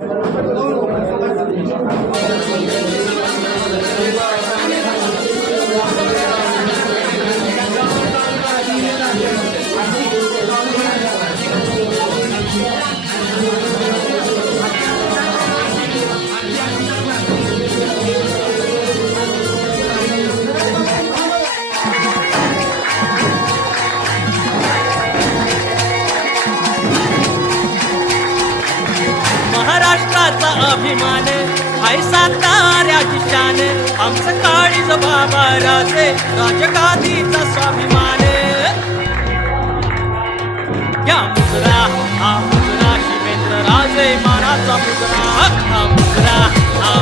Thank you. हाय साताऱ्याची शान आमचं काळीज बाबा राजे राजगादीचा स्वाभिमान. या मुजरा हा मुजरा शिवेंद्र राजे महाराजा मुजरा. हा मुजरा हा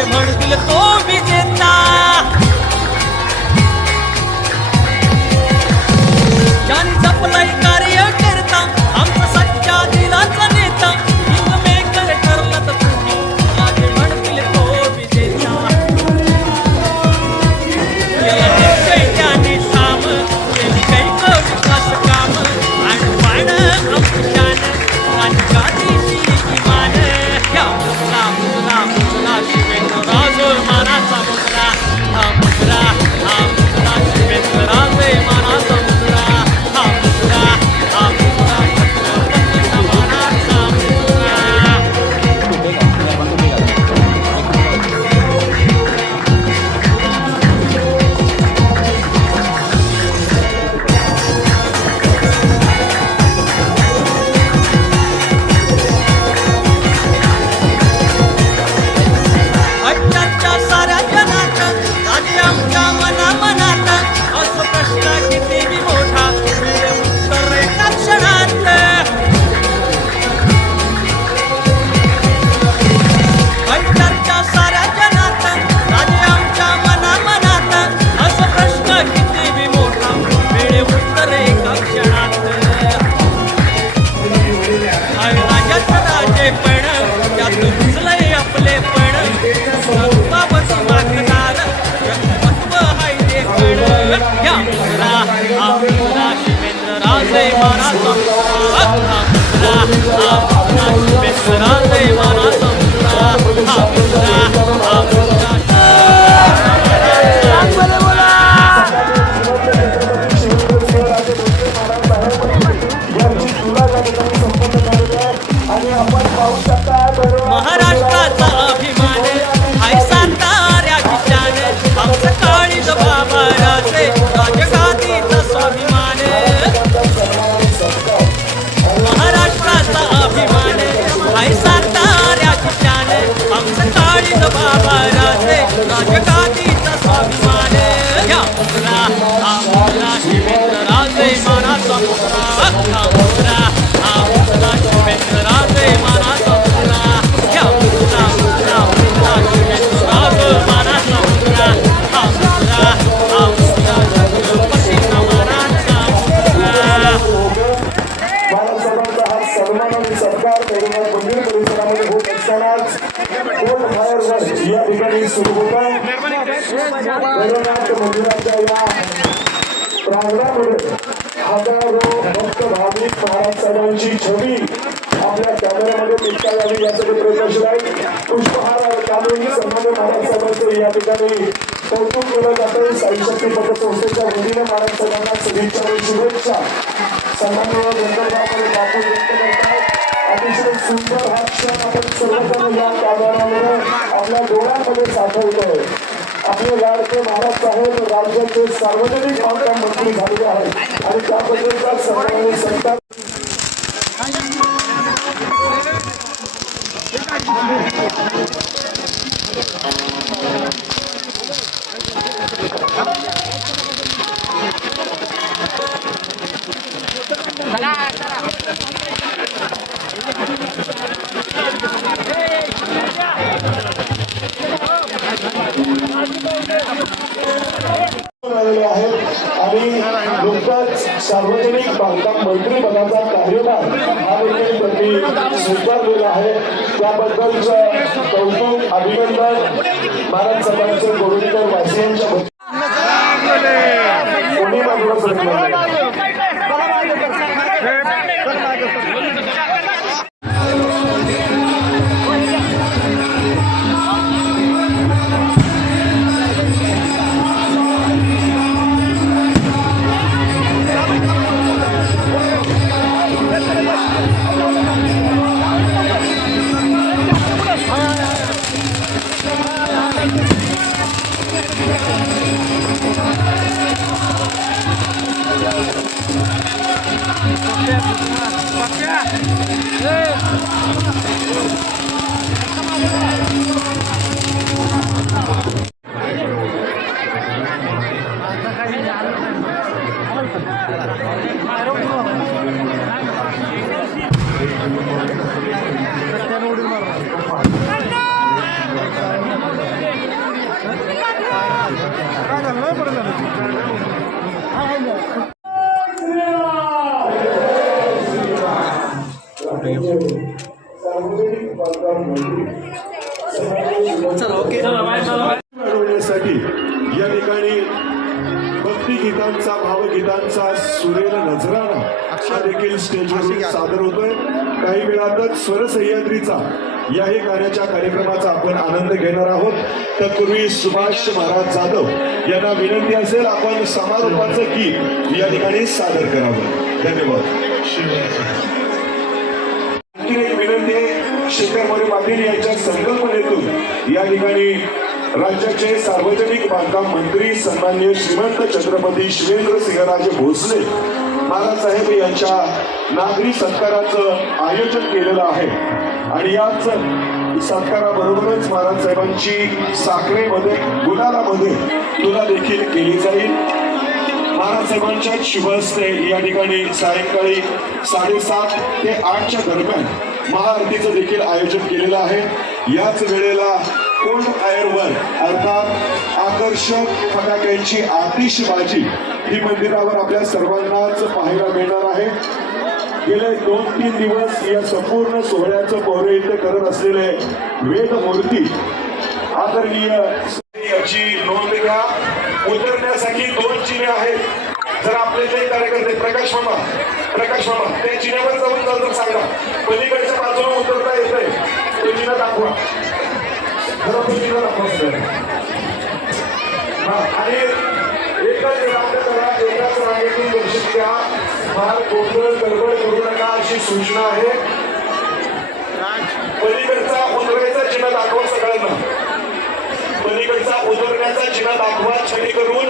माझे तो. Yeah, Sudha, Sudha, Shivendra, भाविक महाराज साहेबांची छबी आपल्या कॅमेऱ्यामध्ये आहे पुष्पहार कानून सन्मान महाराज साहेबांचं या ठिकाणी जातं साईशक्ती पतसंस्थेच्या वतीने महाराज साहेबांना शुभेच्छा व शुभेच्छा. सन्मान्य सुंदर हा क्षण आपण सर्वजण या आपल्या डोळ्यामध्ये साठवतोय. आपले लाडके महाराष्ट्र आहेत राज्याचे सार्वजनिक बांधकाम मंत्री झालेले आहेत. आणि त्याबद्दलचा सन्माननीय सरकार स्वीकारलेला आहे. त्याबद्दलचं कौतुक अभिनंदन. महाराज सभांचे गोविंदकर वासियांच्या कोणी मिळवण्यासाठी या ठिकाणी भक्तिगीतांचा भावगीतांचा सुरेल नजराणा हा देखील स्टेजवर सादर होतोय. काही वेळातच स्वरसह्याद्रीचा याही गाण्याच्या कार्यक्रमाचा आपण आनंद घेणार आहोत. तत्पूर्वी सुभाष महाराज जाधव यांना विनंती असेल आपण समारोपाचं गीत या ठिकाणी सादर करावं. धन्यवाद. आणखी एक विनंती आहे शेखर मोरे पाटील यांच्या संकल्पनेतून या ठिकाणी राज्याचे सार्वजनिक बांधकाम मंत्री सन्मान्य श्रीमंत छत्रपती शिवेंद्र सिंहराजे भोसले महाराज साहेब यांच्या नागरी सत्काराचं आयोजन केलेलं आहे. आणि याच सत्काराबरोबरच महाराज साहेबांची साखरेमध्ये गुलालामध्ये तुला देखील केली जाईल. महाराजसाहेबांच्या शुभ हस्ते या ठिकाणी सायंकाळी साडेसात ते आठच्या दरम्यान महाआरतीचं देखील आयोजन केलेलं आहे. याच वेळेला कोल्ड फायरवर अर्थात आकर्षक फटाक्यांची आतिषबाजी ही मंदिरावर आपल्या सर्वांनाच पाहायला मिळणार आहे. गेले दोन तीन दिवस या संपूर्ण सोहळ्याचं पौरोहित्य करत असलेले वेदमूर्ती आदरणीय याची नोंद घ्या उतरण्यासाठी दोन चिन्हे आहेत. जर आपले जे कार्यकर्ते प्रकाश मामा प्रकाश मामा त्या चिन्हावर जाऊन जाऊ तर सांगा. पलीकडच्या बाजूला उतरता येतंय. तो चिन्ह दाखवा. खरं तो चिन्ह दाखवा आणि एकच करा एकाच रांगेतून लक्षात घ्या. फार गोंधळ गडबड करू नका अशी सूचना आहे. पलीकडचा उतरायचा चिन्ह दाखवा सगळ्यांना. पलीकडचा उतरण्याचा चिन्ह दाखवा जेणेकरून